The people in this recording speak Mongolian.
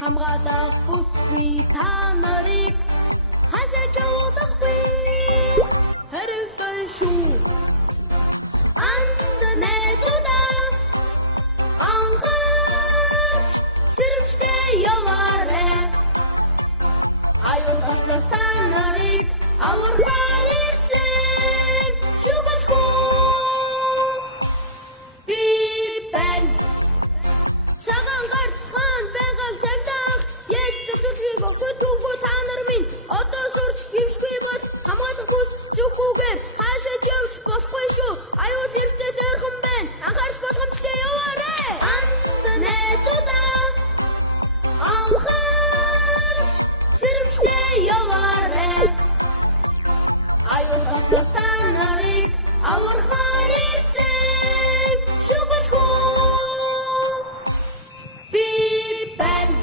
хамгаалах бүсгүй та нарыг хашиж явуулахгүй хэрхэн шүү найзуудаа анхаарч сэрэмжтэй яваарай аюул гослоос та нарыг аваргаар ирсэн шүгэлгүй би байна цагаан гарц хаан байгаа цагдаах Есүс зүрхийг өгөх түүгүй та нар минь одоо сурч хөвшгүй бод хамгаалах бүс зүггүйгээр хаашаач явж болохгүй шүү аюул эрсдэл ойрхон байна анхаарч болгоомжтой яваарай найзуудаа анхаарч сэрэмжтэй яваарай аюул гослоос та нарыг аваргаар ирсэн шүгэлгүй би байна